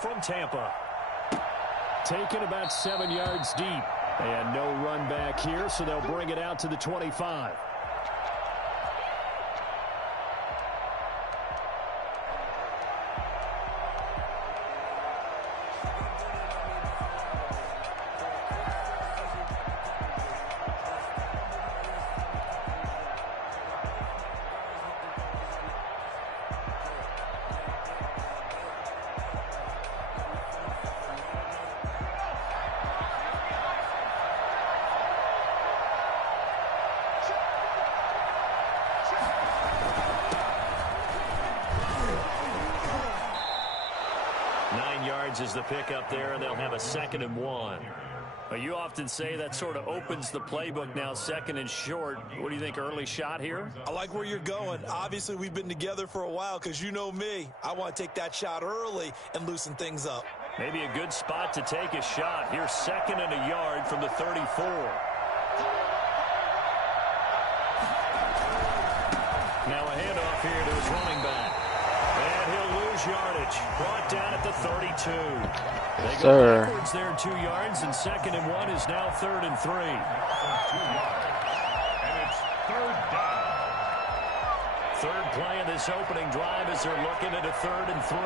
from Tampa. Taken about 7 yards deep. And no run back here, so they'll bring it out to the 25. Is the pickup there, and they'll have a 2nd and 1. You often say that sort of opens the playbook now, 2nd and short. What do you think, early shot here? I like where you're going. Obviously, we've been together for a while because you know me. I want to take that shot early and loosen things up. Maybe a good spot to take a shot. Here's 2nd and a yard from the 34. Now a handoff here to his running back. And he'll lose yardage. Brought down at the 32. They go backwards there 2 yards, and 2nd and 1 is now 3rd and 3. And it's 3rd down. Third play of this opening drive as they're looking at a 3rd and 3.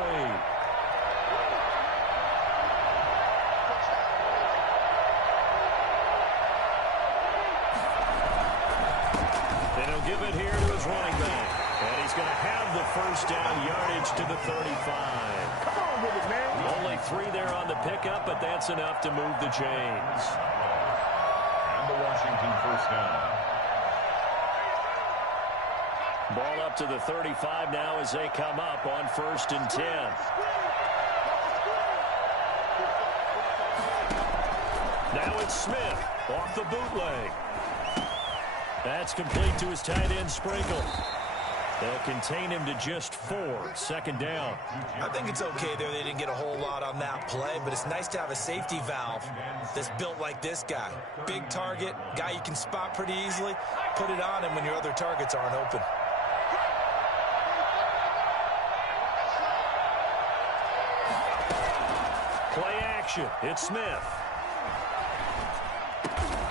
And he'll give it here to his running back. And he's going to have the first down, yardage to the 35. Come on with it, man. Only 3 there on the pickup, but that's enough to move the chains. And the Washington first down. Ball up to the 35 now as they come up on 1st and 10. Now it's Smith off the bootleg. That's complete to his tight end, Sprinkle. They'll contain him to just 4. 2nd down. I think it's okay there. They didn't get a whole lot on that play, but it's nice to have a safety valve that's built like this guy. Big target, guy you can spot pretty easily. Put it on him when your other targets aren't open. Play action. It's Smith.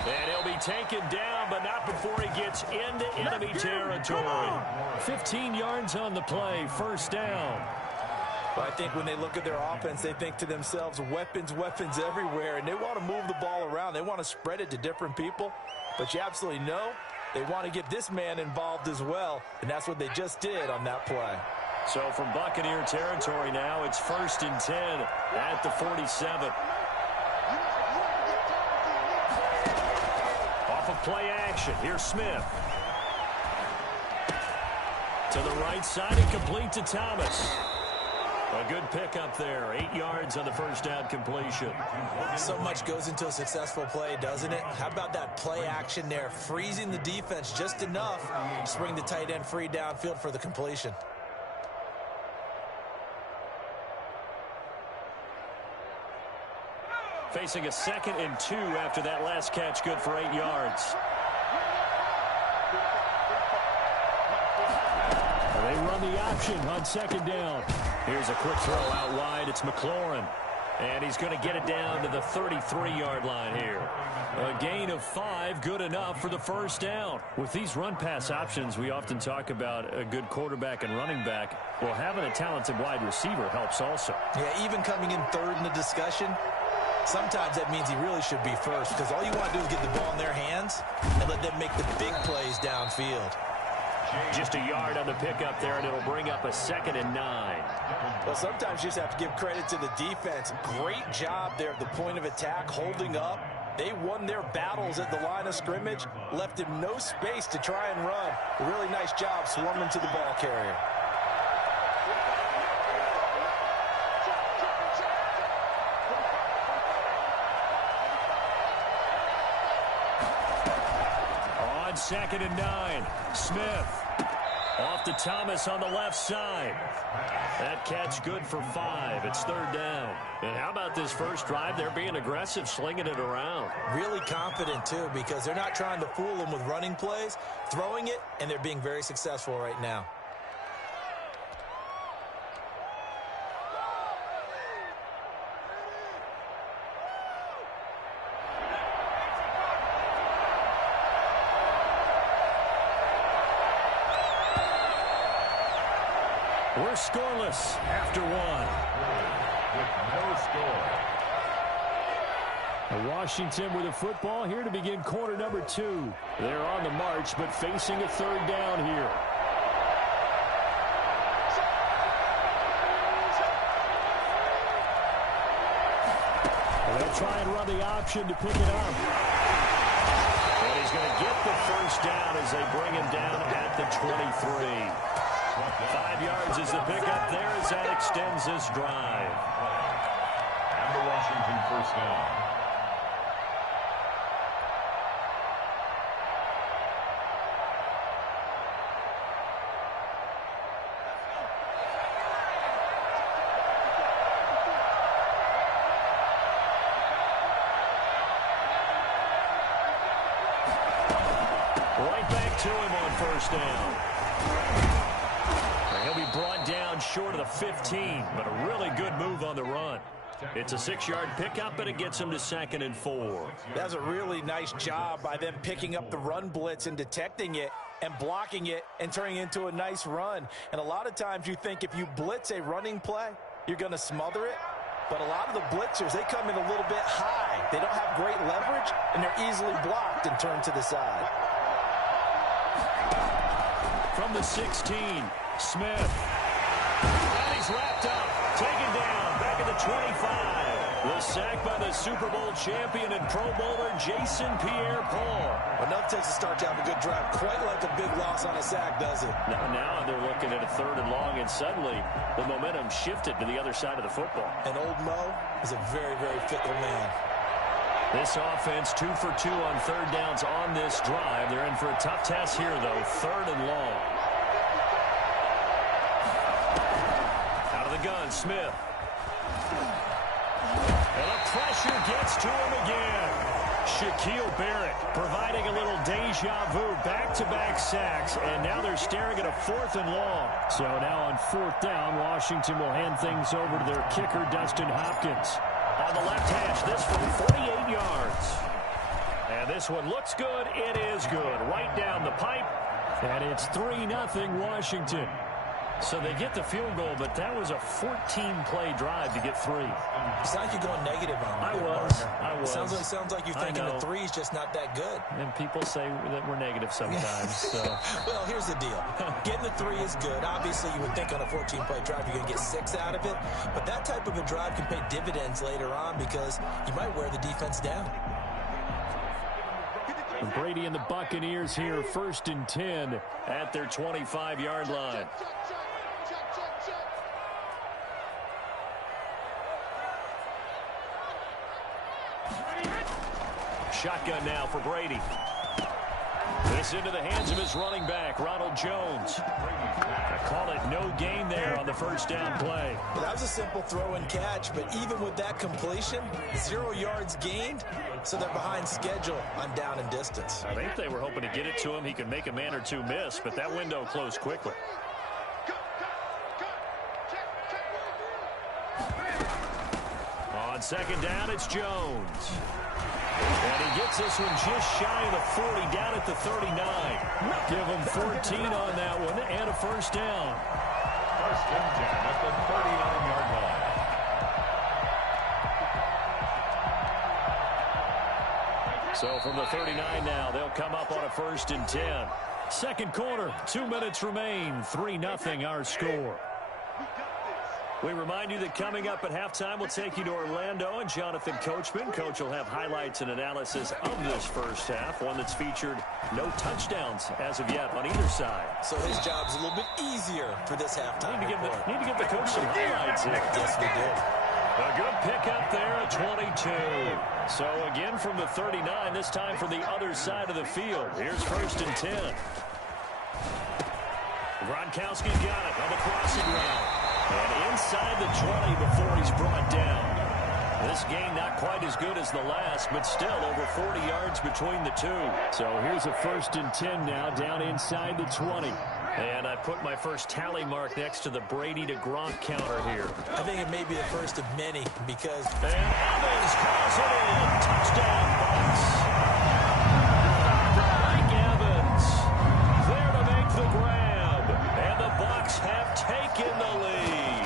And he'll be taken down, but not before he gets into enemy territory. 15 yards on the play, 1st down. But I think when they look at their offense, they think to themselves, weapons, weapons everywhere, and they want to move the ball around. They want to spread it to different people. But you absolutely know they want to get this man involved as well, and that's what they just did on that play. So from Buccaneer territory now, it's 1st and 10 at the 47. Off of play action, here's Smith. To the right side and complete to Thomas. A good pickup there. 8 yards on the first down completion. So much goes into a successful play, doesn't it? How about that play action there? Freezing the defense just enough to bring the tight end free downfield for the completion. Facing a 2nd and 2 after that last catch, good for 8 yards. They run the option on 2nd down. Here's a quick throw out wide. It's McLaurin. And he's going to get it down to the 33-yard line here. A gain of 5, good enough for the first down. With these run-pass options, we often talk about a good quarterback and running back. Well, having a talented wide receiver helps also. Yeah, even coming in third in the discussion, sometimes that means he really should be first, because all you want to do is get the ball in their hands and let them make the big plays downfield. Just a yard on the pickup there, and it'll bring up a 2nd and 9. Well, sometimes you just have to give credit to the defense. Great job there at the point of attack, holding up. They won their battles at the line of scrimmage, left him no space to try and run. A really nice job swarming to the ball carrier. On 2nd and 9, Smith. Off to Thomas on the left side. That catch good for 5. It's 3rd down. And how about this first drive? They're being aggressive, slinging it around. Really confident, too, because they're not trying to fool them with running plays, throwing it, and they're being very successful right now. We're scoreless after one. With no score. Washington with the football here to begin quarter number 2. They're on the march, but facing a third down here. They'll try and run the option to pick it up. And he's going to get the first down as they bring him down at the 23. 5 yards is the pickup there as that extends this drive. And the Washington first down. Right back to him on first down. He'll be brought down short of the 15, but a really good move on the run. It's a 6-yard pickup, but it gets him to 2nd and 4. That's a really nice job by them picking up the run blitz and detecting it and blocking it and turning it into a nice run. And a lot of times you think if you blitz a running play, you're going to smother it. But a lot of the blitzers, they come in a little bit high. They don't have great leverage, and they're easily blocked and turned to the side. From the 16, Smith. And he's wrapped up, taken down, back at the 25. The sack by the Super Bowl champion and Pro Bowler Jason Pierre-Paul. Enough takes a start to have a good drive, quite like a big loss on a sack, does it? Now they're looking at a 3rd and long, and suddenly the momentum shifted to the other side of the football. And old Mo is a very, very fickle man. This offense 2 for 2 on 3rd downs on this drive. They're in for a tough task here, though. 3rd and long. Out of the gun, Smith. And the pressure gets to him again. Shaquille Barrett providing a little deja vu, back-to-back sacks, and now they're staring at a 4th and long. So now on 4th down, Washington will hand things over to their kicker, Dustin Hopkins. On the left hash, this from 48 yards. And this one looks good. It is good. Right down the pipe. And it's 3-0 Washington. So they get the field goal, but that was a 14-play drive to get 3. It's like you're going negative on me. I was. Sounds like you're thinking the 3 is just not that good. And people say that we're negative sometimes. So. Well, here's the deal. Getting the 3 is good. Obviously, you would think on a 14-play drive you're going to get 6 out of it. But that type of a drive can pay dividends later on because you might wear the defense down. Brady and the Buccaneers here, 1st and 10 at their 25-yard line. Shotgun now for Brady. This into the hands of his running back, Ronald Jones. I call it no gain there on the 1st down play. Well, that was a simple throw and catch, but even with that completion, 0 yards gained, so they're behind schedule on down and distance. I think they were hoping to get it to him. He could make a man or two miss, but that window closed quickly. On 2nd down, it's Jones. And he gets this one just shy of the 40, down at the 39. Give him 14 on that one and a 1st down. 1st and 10 at the 39-yard line. So from the 39 now, they'll come up on a 1st and 10. 2nd quarter, 2 minutes remain. 3-0 our score. We remind you that coming up at halftime, we'll take you to Orlando and Jonathan Coachman. Coach will have highlights and analysis of this first half, one that's featured no touchdowns as of yet on either side. So his job's a little bit easier for this halftime. Need to give the coach some highlights here. Yes, we did. A good pickup there at 22. So again from the 39, this time from the other side of the field. Here's 1st and 10. Gronkowski's got it on the crossing route. And inside the 20 before he's brought down. This game not quite as good as the last, but still over 40 yards between the two. So here's a 1st and 10 now, down inside the 20. And I put my first tally mark next to the Brady to Gronk counter here. I think it may be the first of many because... And Evans calls it in. Touchdown, Bucs. Mike Evans there to make the grab. And the Bucs have taken back in the lead.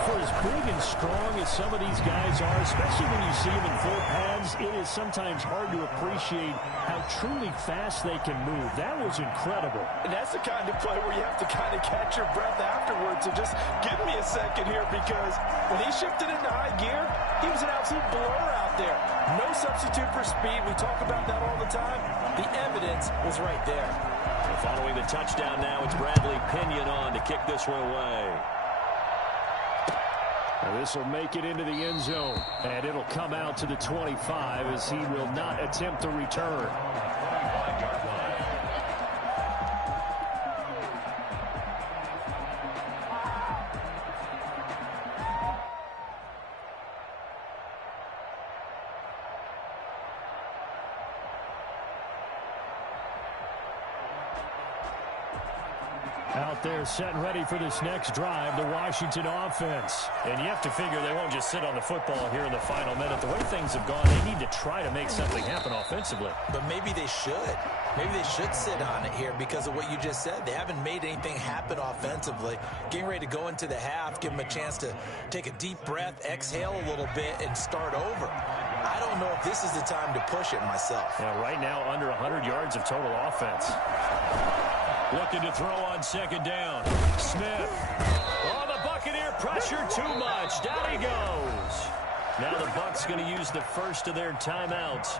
For as big and strong as some of these guys are, especially when you see them in full pads, it is sometimes hard to appreciate how truly fast they can move. That was incredible. And that's the kind of play where you have to kind of catch your breath afterwards. So just give me a second here, because when he shifted into high gear, he was an absolute blur out there. No substitute for speed. We talk about that all the time. The evidence was right there. And following the touchdown now, it's Bradley Pinion on to kick this one away. This will make it into the end zone, and it'll come out to the 25 as he will not attempt the return. Out there set and ready for this next drive, the Washington offense. And you have to figure they won't just sit on the football here in the final minute. The way things have gone, they need to try to make something happen offensively. But maybe they should. Maybe they should sit on it here because of what you just said. They haven't made anything happen offensively. Getting ready to go into the half, give them a chance to take a deep breath, exhale a little bit, and start over. I don't know if this is the time to push it myself. Yeah, right now, under 100 yards of total offense. Looking to throw on second down. Smith. Oh, the Buccaneer pressure too much. Down he goes. Now the Bucs going to use the first of their timeouts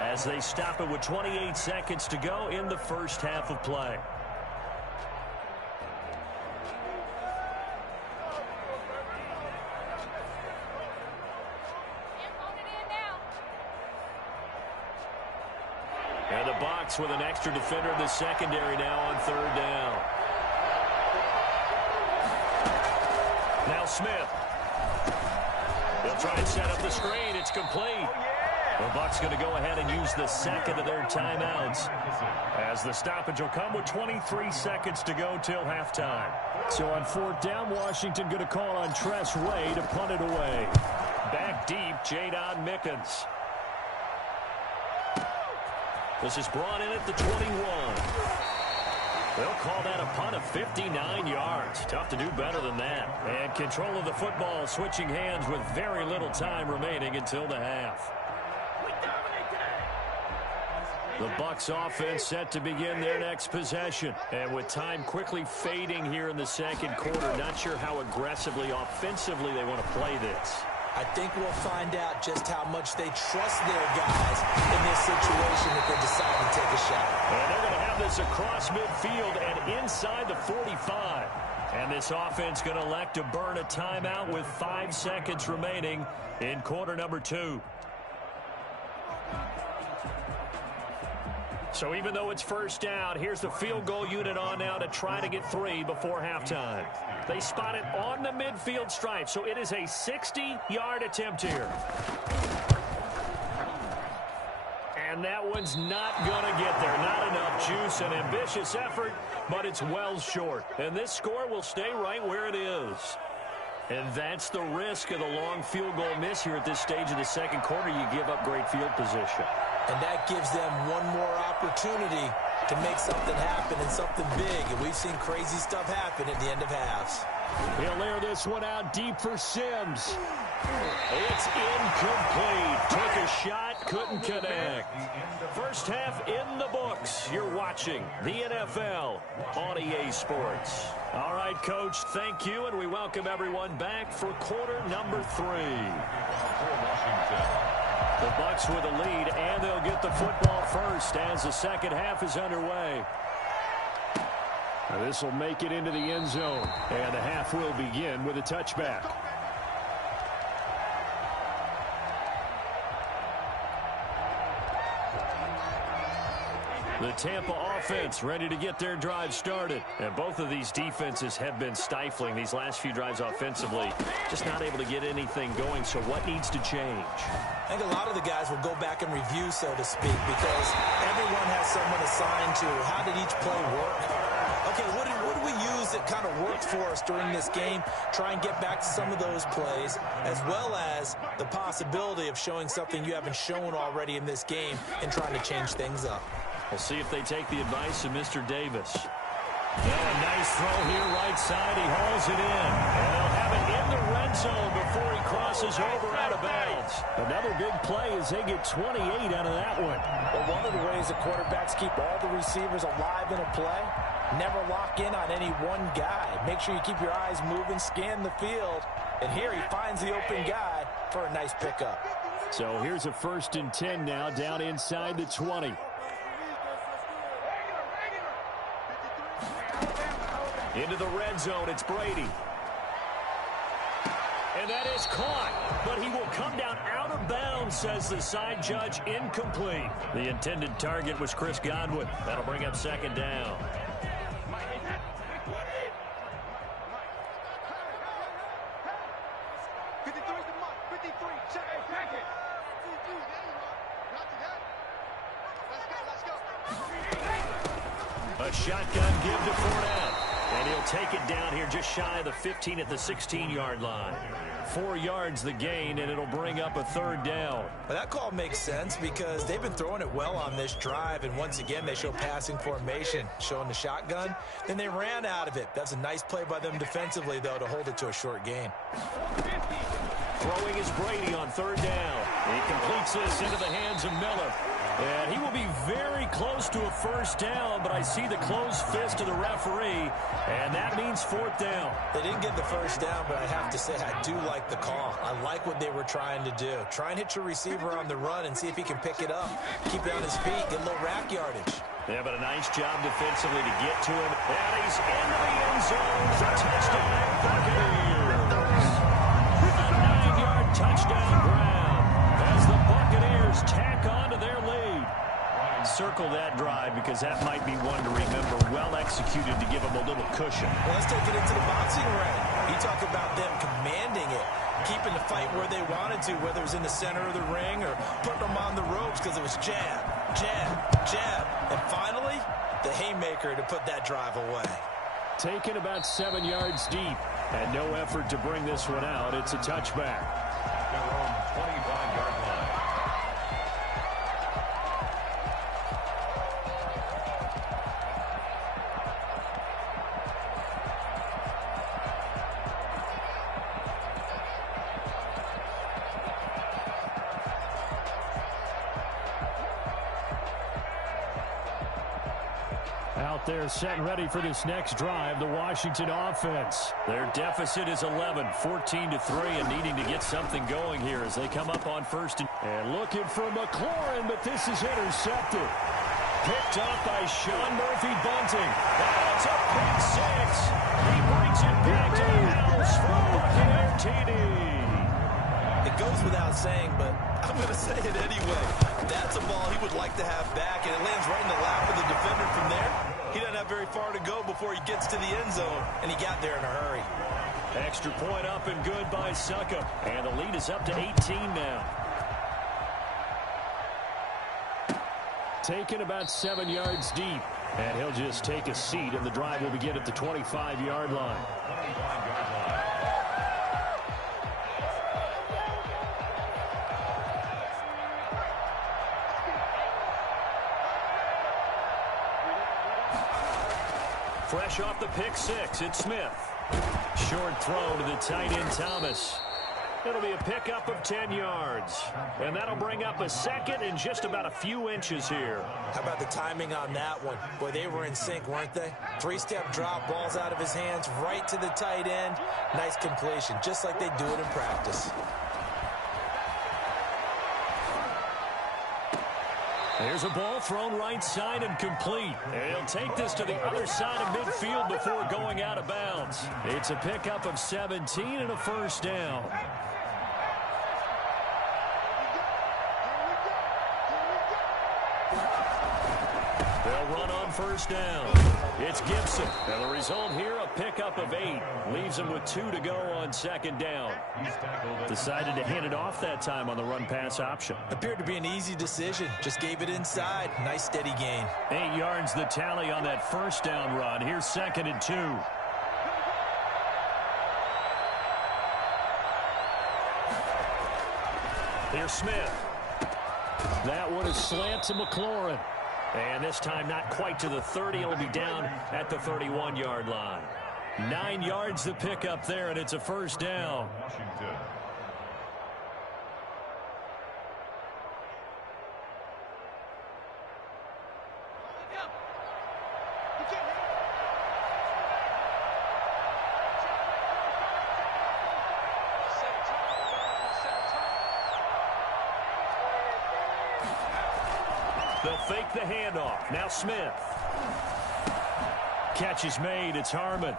as they stop it with 28 seconds to go in the first half of play. And the Bucs with an extra defender in the secondary now on third down. Now Smith. They'll try and set up the screen. It's complete. The Bucs going to go ahead and use the second of their timeouts as the stoppage will come with 23 seconds to go till halftime. So on fourth down, Washington going to call on Tress Way to punt it away. Back deep, Jadon Mickens. This is brought in at the 21. They'll call that a punt of 59 yards. Tough to do better than that. And control of the football switching hands with very little time remaining until the half. The Bucs offense set to begin their next possession. And with time quickly fading here in the second quarter, not sure how aggressively, offensively they want to play this. I think we'll find out just how much they trust their guys in this situation if they decide to take a shot. And they're going to have this across midfield and inside the 45. And this offense going to elect to burn a timeout with 5 seconds remaining in quarter number 2. So even though it's first down, here's the field goal unit on now to try to get 3 before halftime. They spot it on the midfield stripe, so it is a 60-yard attempt here. And that one's not going to get there. Not enough juice, an ambitious effort, but it's well short. And this score will stay right where it is. And that's the risk of the long field goal miss here at this stage of the second quarter. You give up great field position. And that gives them one more opportunity to make something happen and something big. And we've seen crazy stuff happen at the end of halves. He'll air this one out deep for Sims. It's incomplete. Took a shot, couldn't connect. First half in the books. You're watching the NFL on EA Sports. All right, Coach, thank you, and we welcome everyone back for quarter number 3. The Bucs with a lead, and they'll get the football first as the second half is underway. Now this will make it into the end zone, and the half will begin with a touchback. The Tampa offense ready to get their drive started. And both of these defenses have been stifling these last few drives offensively. Just not able to get anything going, so what needs to change? I think a lot of the guys will go back and review, so to speak, because everyone has someone assigned to how did each play work. Okay, what did we use that kind of worked for us during this game? Try and get back to some of those plays, as well as the possibility of showing something you haven't shown already in this game and trying to change things up. We'll see if they take the advice of Mr. Davis. Now a nice throw here right side. He hauls it in. And they'll have it in the red zone before he crosses over out of bounds. Another big play as they get 28 out of that one. Well, one of the ways the quarterbacks keep all the receivers alive in a play, never lock in on any one guy. Make sure you keep your eyes moving, scan the field. And here he finds the open guy for a nice pickup. So here's a 1st and 10 now down inside the 20. Into the red zone, it's Brady. And that is caught, but he will come down out of bounds, says the side judge, incomplete. The intended target was Chris Godwin. That'll bring up 2nd down. A shotgun give to Fournette. And he'll take it down here just shy of the 15 at the 16-yard line. 4 yards the gain, and it'll bring up a 3rd down. Well, that call makes sense because they've been throwing it well on this drive, and once again they show passing formation, showing the shotgun. Then they ran out of it. That's a nice play by them defensively, though, to hold it to a short gain. Throwing is Brady on 3rd down. He completes this into the hands of Miller. And he will be very close to a 1st down, but I see the closed fist of the referee, and that means 4th down. They didn't get the 1st down, but I have to say I do like the call. I like what they were trying to do. Try and hit your receiver on the run and see if he can pick it up. Keep it on his feet, get a little rack yardage. Yeah, but a nice job defensively to get to him. And he's into the end zone. Touchdown, Buccaneers. A 9-yard touchdown ground as the Buccaneers tack on to their lead. Circle that drive because that might be one to remember. Well executed to give them a little cushion. Well, let's take it into the boxing ring. You talk about them commanding it, keeping the fight where they wanted to, whether it was in the center of the ring or putting them on the ropes because it was jab, jab, jab. And finally, the haymaker to put that drive away. Taken about 7 yards deep and no effort to bring this one out. It's a touchback. Their own 25-yard line. Out there set and ready for this next drive, the Washington offense. Their deficit is 11, 14-3, and needing to get something going here as they come up on 1st and looking for McLaurin, but this is intercepted. Picked up by Sean Murphy-Bunting. That's a pick 6. He brings it back to the house for Buccaneer TD. It goes without saying, but I'm going to say it anyway. That's a ball he would like to have back, and it lands right in the lap of the defender from there. He doesn't have very far to go before he gets to the end zone, and he got there in a hurry. Extra point up and good by Succop. And the lead is up to 18 now. Taken about 7 yards deep. And he'll just take a seat, and the drive will begin at the 25-yard line. 25-yard line. Fresh off the pick 6, it's Smith. Short throw to the tight end Thomas. It'll be a pickup of 10 yards. And that'll bring up a 2nd and just about a few inches here. How about the timing on that one? Boy, they were in sync, weren't they? 3-step drop, balls out of his hands, right to the tight end. Nice completion, just like they do it in practice. There's a ball thrown right side and complete. And he'll take this to the other side of midfield before going out of bounds. It's a pickup of 17 and a 1st down. They'll run on 1st down. It's Gibson. And the result here, a pickup of 8. Leaves him with 2 to go on 2nd down. Decided to hand it off that time on the run-pass option. Appeared to be an easy decision. Just gave it inside. Nice steady gain. 8 yards the tally on that 1st down run. Here's 2nd and 2. Here's Smith. That one is slant to McLaurin. And this time not quite to the 30. It'll be down at the 31-yard line. 9 yards to pick up there, and it's a first down. Washington. They'll fake the handoff. Now Smith. Catch is made. It's Harmon.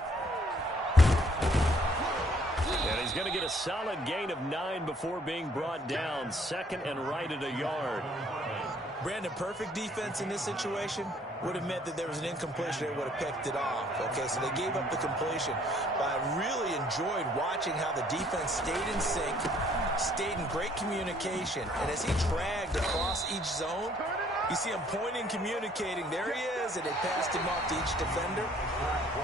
And he's going to get a solid gain of 9 before being brought down. Second and right at a yard. Brandon, perfect defense in this situation would have meant that there was an incompletion. They would have picked it off. Okay, so they gave up the completion. But I really enjoyed watching how the defense stayed in sync, stayed in great communication. And as he dragged across each zone, you see him pointing, communicating. There he is, and they passed him off to each defender.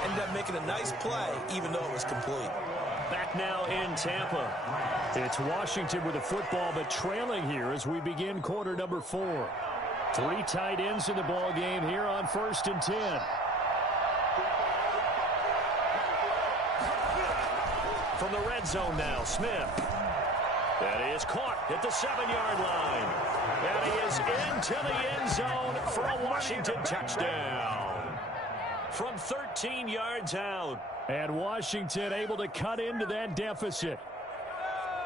Ended up making a nice play, even though it was complete. Back now in Tampa. It's Washington with the football, but trailing here as we begin quarter number 4. 3 tight ends in the ball game here on 1st and 10. From the red zone now, Smith. That is caught at the 7-yard line. And he is into the end zone for a Washington touchdown. From 13 yards out. And Washington able to cut into that deficit.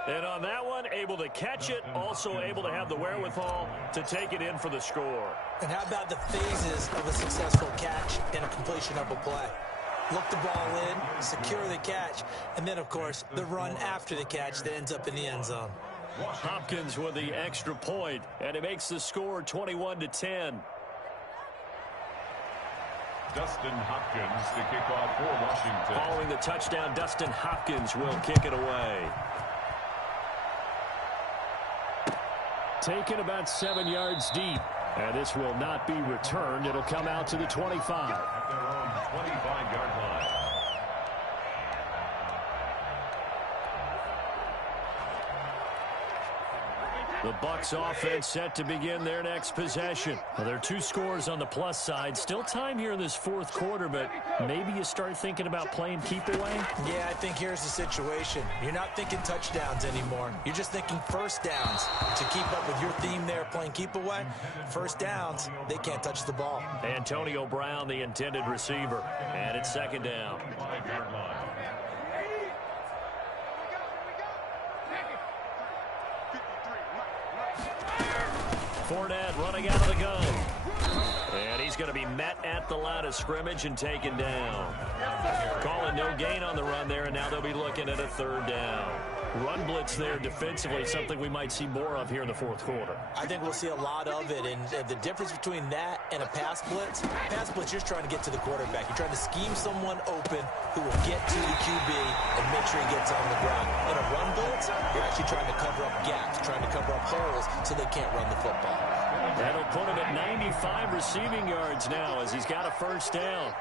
And on that one, able to catch it, also able to have the wherewithal to take it in for the score. And how about the phases of a successful catch and a completion of a play? Look the ball in, secure the catch, and then, of course, the run after the catch that ends up in the end zone. Hopkins with the extra point, and it makes the score 21-10. Dustin Hopkins to kick off for Washington. Following the touchdown, Dustin Hopkins will kick it away. Taken about 7 yards deep. And this will not be returned. It'll come out to the 25. At their own 25-yard line. The Bucs offense set to begin their next possession. Well, there are 2 scores on the plus side. Still time here in this 4th quarter, but maybe you start thinking about playing keep away? Yeah, I think here's the situation. You're not thinking touchdowns anymore. You're just thinking first downs. To keep up with your theme there, playing keep away, first downs, they can't touch the ball. Antonio Brown, the intended receiver, and it's 2nd down. 5-yard line. Fournette running out of the gun. And he's going to be met at the line of scrimmage and taken down. Calling no gain on the run there, and now they'll be looking at a 3rd down. Run blitz there defensively, something we might see more of here in the 4th quarter. I think we'll see a lot of it, and the difference between that and a pass blitz, you're trying to get to the quarterback. You're trying to scheme someone open who will get to the QB and make sure he gets on the ground. In a run blitz, you're actually trying to cover up gaps, trying to cover up holes so they can't run the football. That'll put him at 95 receiving yards now as he's got a 1st down.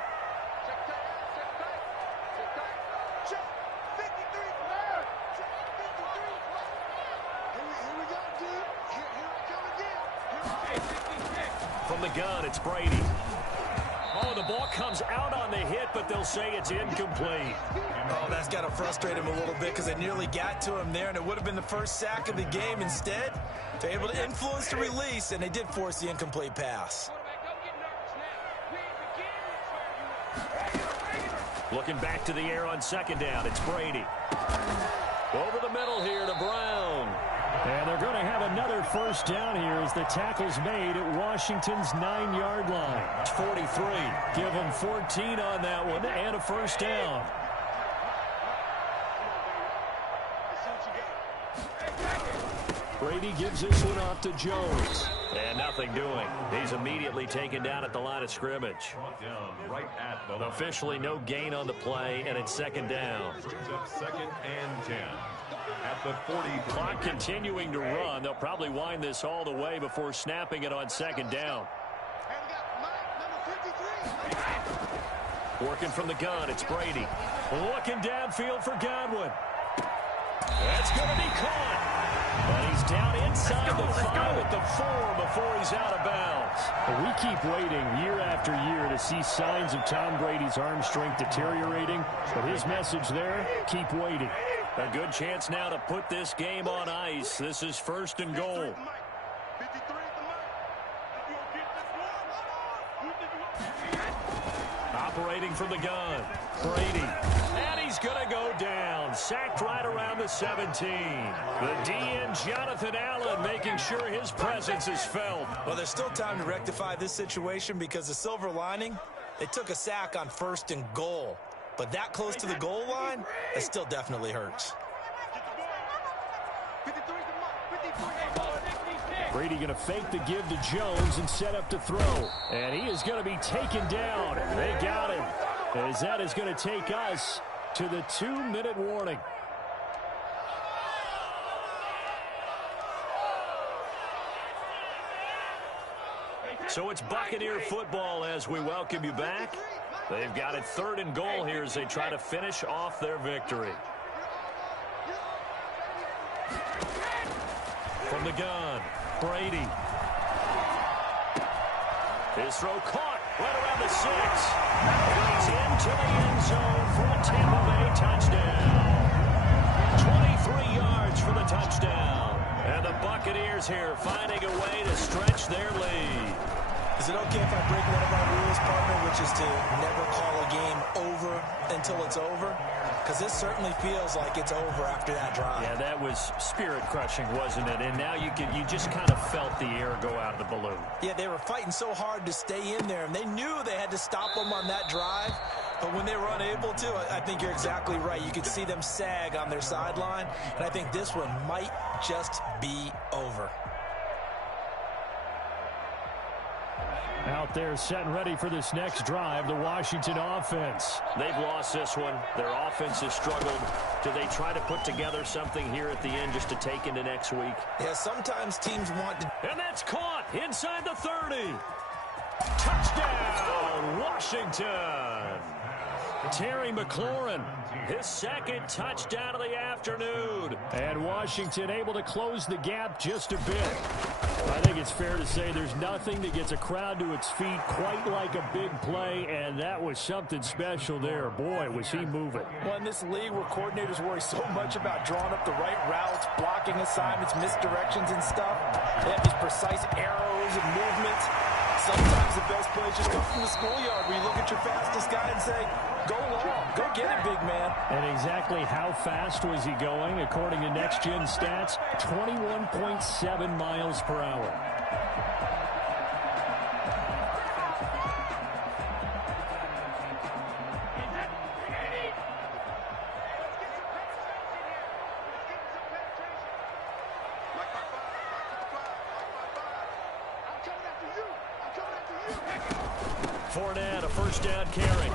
From the gun, it's Brady. Oh, the ball comes out on the hit, but they'll say it's incomplete. Oh, that's got to frustrate him a little bit because they nearly got to him there, and it would have been the first sack of the game. Instead, they're able to influence the release, and they did force the incomplete pass. Looking back to the air on 2nd down, it's Brady. Over the middle here to Brown. And they're going to have another 1st down here as the tackle's made at Washington's 9-yard line. It's 43. Give them 14 on that one and a 1st down. Brady gives this one off to Jones. And nothing doing. He's immediately taken down at the line of scrimmage. Down right at the line. Officially no gain on the play, and it's 2nd down. Brings up 2nd and 10. At the 40. Clock continuing to run. They'll probably wind this all the way before snapping it on 2nd down. Working from the gun, it's Brady. Looking downfield for Godwin. That's going to be caught. But he's down inside the 5 at the 4 before he's out of bounds. We keep waiting year after year to see signs of Tom Brady's arm strength deteriorating, but his message there, keep waiting. A good chance now to put this game on ice. This is 1st and goal. Operating from the gun, Brady. And he's going to go down. Sacked right around the 17. The DN, Jonathan Allen, making sure his presence is felt. Well, there's still time to rectify this situation because the silver lining, they took a sack on 1st and goal. But that close to the goal line, it still definitely hurts. Brady going to fake the give to Jones and set up to throw. And he is going to be taken down. They got him. As that is going to take us to the 2-minute warning. So it's Buccaneer football as we welcome you back. They've got it 3rd and goal here as they try to finish off their victory. From the gun, Brady. His throw caught right around the 6. And he's into the end zone for a Tampa Bay touchdown. 23 yards for the touchdown. And the Buccaneers here finding a way to stretch their lead. Is it okay if I break one of our rules, partner, which is to never call a game over until it's over? Because this certainly feels like it's over after that drive. Yeah, that was spirit-crushing, wasn't it? And now you just kind of felt the air go out of the balloon. Yeah, they were fighting so hard to stay in there, and they knew they had to stop them on that drive. But when they were unable to, I think you're exactly right. You could see them sag on their sideline, and I think this one might just be over. Out there set and ready for this next drive, the Washington offense. They've lost this one. Their offense has struggled. Do they try to put together something here at the end just to take into next week? Yeah, sometimes teams want to. And that's caught inside the 30. Touchdown, Washington. Terry McLaurin, his 2nd touchdown of the afternoon. And Washington able to close the gap just a bit. I think it's fair to say there's nothing that gets a crowd to its feet quite like a big play, and that was something special there. Boy, was he moving. Well, in this league where coordinators worry so much about drawing up the right routes, blocking assignments, misdirections and stuff, they have these precise arrows and movements. Sometimes the best plays just come from the schoolyard where you look at your fastest guy and say, go long, go get it, big man. And exactly how fast was he going? According to Next Gen Stats, 21.7 miles per hour. Fournette, a 1st down carry.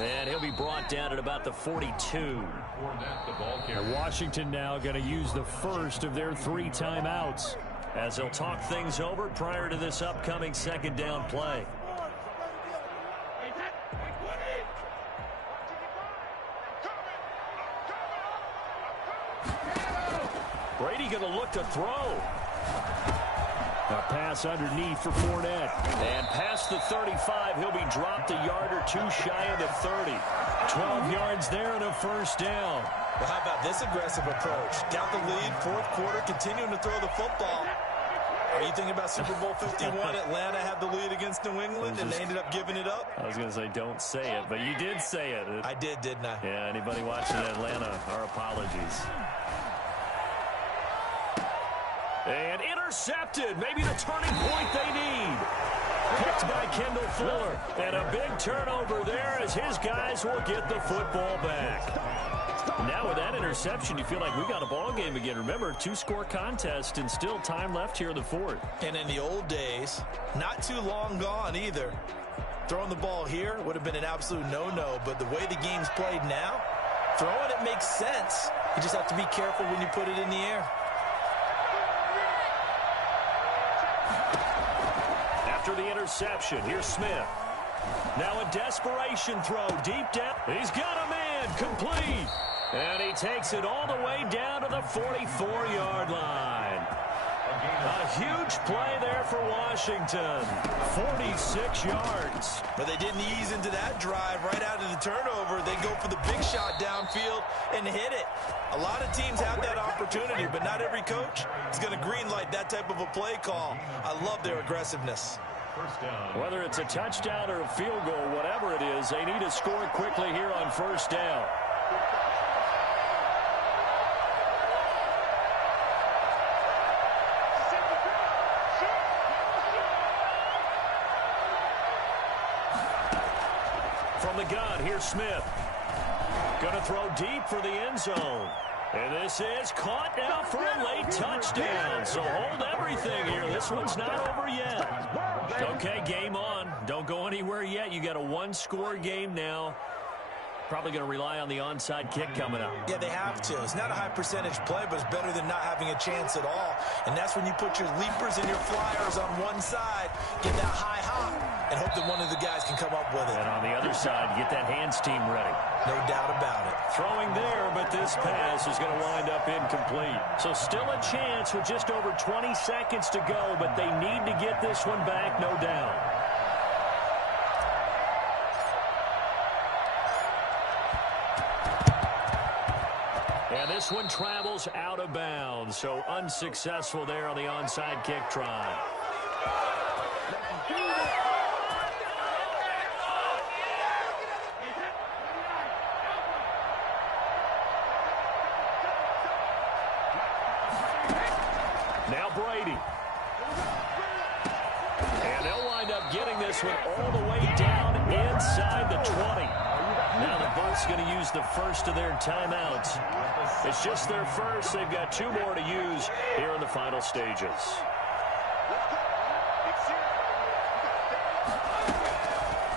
And he'll be brought down at about the 42. And Washington now going to use the first of their 3 timeouts, as they'll talk things over prior to this upcoming 2nd down play. Brady going to look to throw. A pass underneath for Fournette. And past the 35, he'll be dropped a yard or 2 shy of the 30. 12 yards there and a 1st down. Well, how about this aggressive approach? Got the lead, 4th quarter, continuing to throw the football. Are you thinking about Super Bowl 51? Atlanta had the lead against New England, and they ended up giving it up? I was going to say, don't say it, but you did say it. I did, didn't I? Yeah, anybody watching Atlanta, our apologies. And intercepted. Maybe the turning point they need. Picked by Kendall Fuller. And a big turnover there as his guys will get the football back. Now with that interception, you feel like we got a ball game again. Remember, 2-score contest and still time left here in the 4th. And in the old days, not too long gone either. Throwing the ball here would have been an absolute no-no. But the way the game's played now, throwing it makes sense. You just have to be careful when you put it in the air. After the interception, here's Smith. Now a desperation throw deep down. He's got a man complete. And he takes it all the way down to the 44-yard line. A huge play there for Washington. 46 yards. But they didn't ease into that drive right out of the turnover. They go for the big shot downfield and hit it. A lot of teams have that opportunity, but not every coach is going to greenlight that type of a play call. I love their aggressiveness. Whether it's a touchdown or a field goal, whatever it is, they need to score quickly here on first down. From the gun, here's Smith. Going to throw deep for the end zone. And this is caught now for a late touchdown. So hold everything here. This one's not over yet. Okay, game on. Don't go anywhere yet. You got a one-score game now. Probably going to rely on the onside kick coming up. Yeah, they have to. It's not a high percentage play, but it's better than not having a chance at all. And that's when you put your leapers and your flyers on one side, get that high hop, and hope that one of the guys can come up with it. And on the other side, get that hands team ready. No doubt about it. Throwing there, but this pass is going to wind up incomplete. So still a chance with just over 20 seconds to go, but they need to get this one back, no doubt. And this one travels out of bounds, so unsuccessful there on the onside kick try. Now Brady. And they'll wind up getting this one all the way down inside the 20. Now the Bucs going to use the first of their timeouts. It's just their first. They've got two more to use here in the final stages.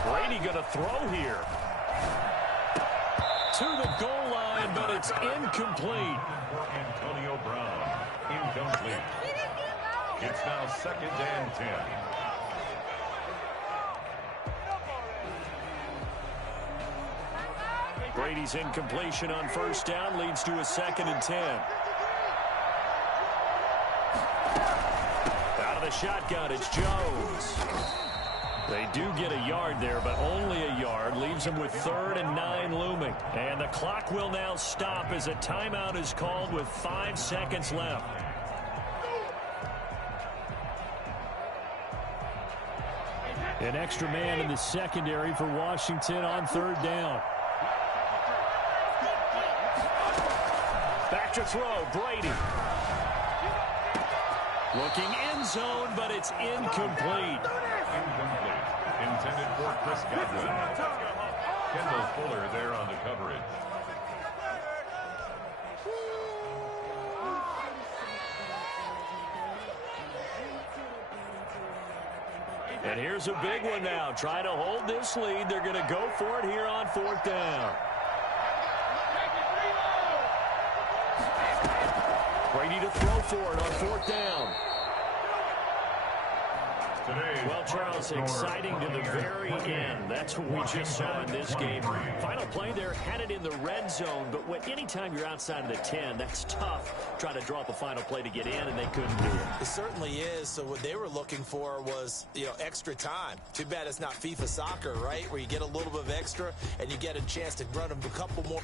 Brady going to throw here. To the goal line, but it's incomplete. Antonio Brown, incomplete. It's now 2nd and 10. Brady's incompletion on first down leads to a 2nd and 10. Out of the shotgun, it's Jones. They do get a yard there, but only a yard. Leaves them with 3rd and 9 looming. And the clock will now stop as a timeout is called with 5 seconds left. An extra man in the secondary for Washington on 3rd down. Back to throw, Brady. Looking end zone, but it's incomplete. Incomplete. Intended for Chris Godwin. Kendall Fuller there on the coverage. And here's a big one now. Trying to hold this lead. They're going to go for it here on 4th down. Brady to throw for it on 4th down. Well, Charles, exciting to the very end. That's what we just saw in this game. Final play there, had it in the red zone, but anytime you're outside of the 10, that's tough trying to draw up a final play to get in, and they couldn't do it. It certainly is. So what they were looking for was, extra time. Too bad it's not FIFA soccer, right, where you get a little bit of extra and you get a chance to run them a couple more.